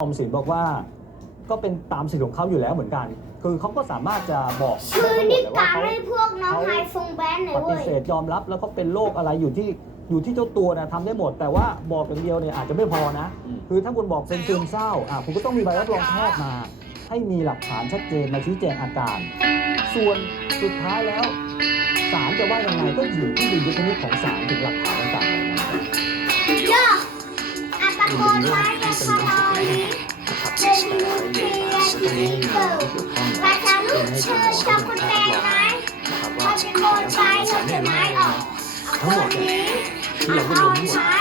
ออมสินบอกว่าก็เป็นตามสิทธิ์ของเขาอยู่แล้วเหมือนกัน คือเขาก็สามารถจะบอกคือได้ทั้งหมนี่ดแต่ว่ากาเขาให้พวกน้องไฮฟงแบนหน่อยปฏิเว้ยเสธยอมรับแล้วก็เป็นโรคอะไรอยู่ที่อยู่ที่เจ้าตัวนะทำได้หมด แต่ว่าบอกอย่างเดียวเนี่ยอาจจะไม่พอนะ คือถ้าคุณบอกเป็นซึมเศร้าอะคุณก็ต้องมีใบรับรองแพทย์มา ให้มีหลักฐานชัดเจนมาชี้แจงอาการ ส่วนสุดท้ายแล้วศาลจะว่ายังไงก็อยู่ที่ดุลยพินิจของศาลถึงหลักฐานต่างๆ อาตะโกนไว้อย่าทะเลาะนี้เป็นนิวเคลียร์ที่เกิดราชาลูกเชิญชาวคนแดงไหมเราจะโกนไปเราจะไม้ออกเอาคนนี้เอาคนใช้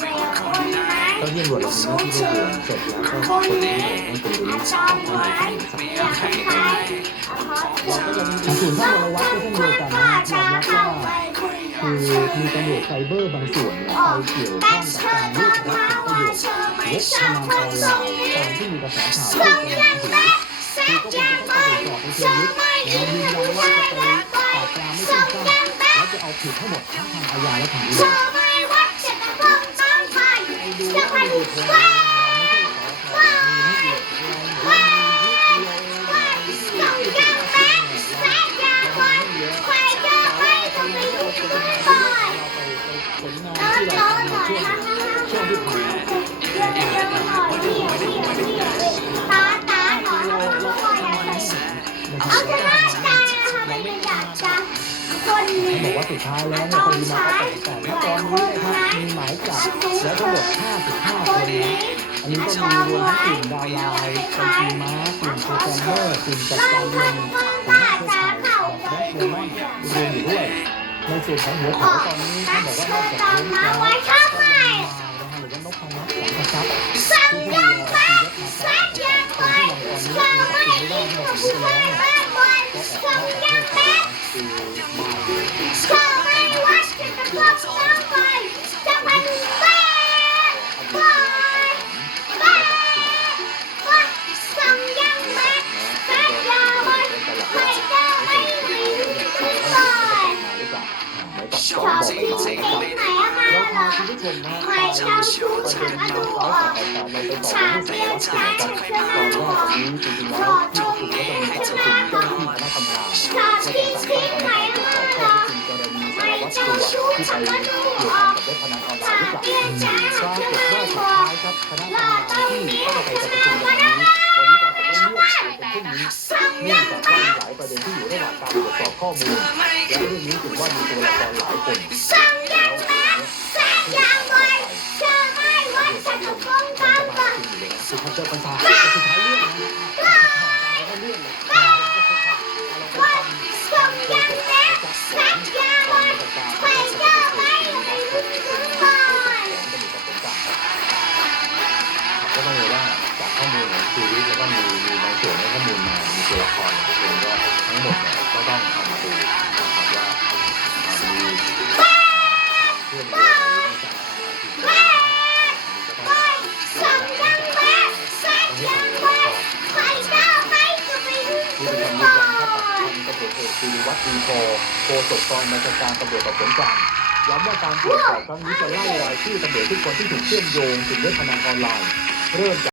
เร็วคนไหมเจ้าที่ตำรวจเรามีหน้าที่รวบรวมเสร็จแล้วก็คนคนนี้ที่ต้องเป็นอาจองไว้อยากให้ใครเอาพอเถเราอะก็จะมีศูนย์ข้อมูลวัดก็เช่นเดียวกันนะครับว่าคือมีตำรวจไซเบอร์บางส่วนไปเกี่ยวข้องกับการ อเรีบยอกรับผลประโยชน์เว็บพมาว่าเธอไม่ชอบนันคออนนไลทรงน์นี้ตามที่มีกระแสข่าวทรที่งเสุดท้ายแล้วเนี่ยคดีมาก็แต่แต่ณตอนนี้นะครับมีหมายจับแล้วทั้งหมด55คนนะอันนี้ก็มีรวมทั้งกลุ่มดาวไลน์กลุ่มม้ากลุ่มโปรแกรมเมอร์กลุ่มจัดการเงินกลุ่มนักเครือข่ายของแบงค์เดมนรวมอยู่ด้วยในส่วนของหัวขาวตอนนี้ท่านบอกว่านอกจากเลี้ยงแล้วก็มีมานะฮะหรือว่านกพนัสสังกรัพย์สั่งที่ยัที่ง บดบอยแบดวัดสั่งยังแบดแซ่บยังไปใครจะไม่ดีไม่บ่อยชอบจริงๆไหนอะมาเหรอคุณผู้ชมนะใครเจ้าชู้ฉันก็ดูออกฉากเรียนชายฉันก็ดูอ จ้าชู้ฉันก็ดูออกฉากเรียนชายฉันก็มาบอกหล่อตรงนี้ฉันมาก็ได้สั่งเนื่อยังจากแบว่ามีหลายประเด็นที่อยู่ระหว่างการตรวจสอบข้อมูลและเรื่องนี้ถือว่ามีตัวละครหลายคนแบดแซ่บยังไวเธอไม่วัดฉันก็คงตามกันสุดท้ายเจอปัญหาแต่สุดท้าย ทั้งหมดเนี่ยก็ต้องเอามาดูนะครับว่ามีเพื่อนหรือไม่จากอะไรแบดดีโพโพศกรับนพันตรวจเอกสิริวัฒน์ดีพโฆษกกองบัญชาการตำรวจสอบสวนกลางย้ำว่าการตรวจสอบครั้งนี้จะไล่รายชื่อตำรวจทุกคนที่ถูกเชื่อมโยงถึงเว็บพนันออนไลน์ เริ่มจาก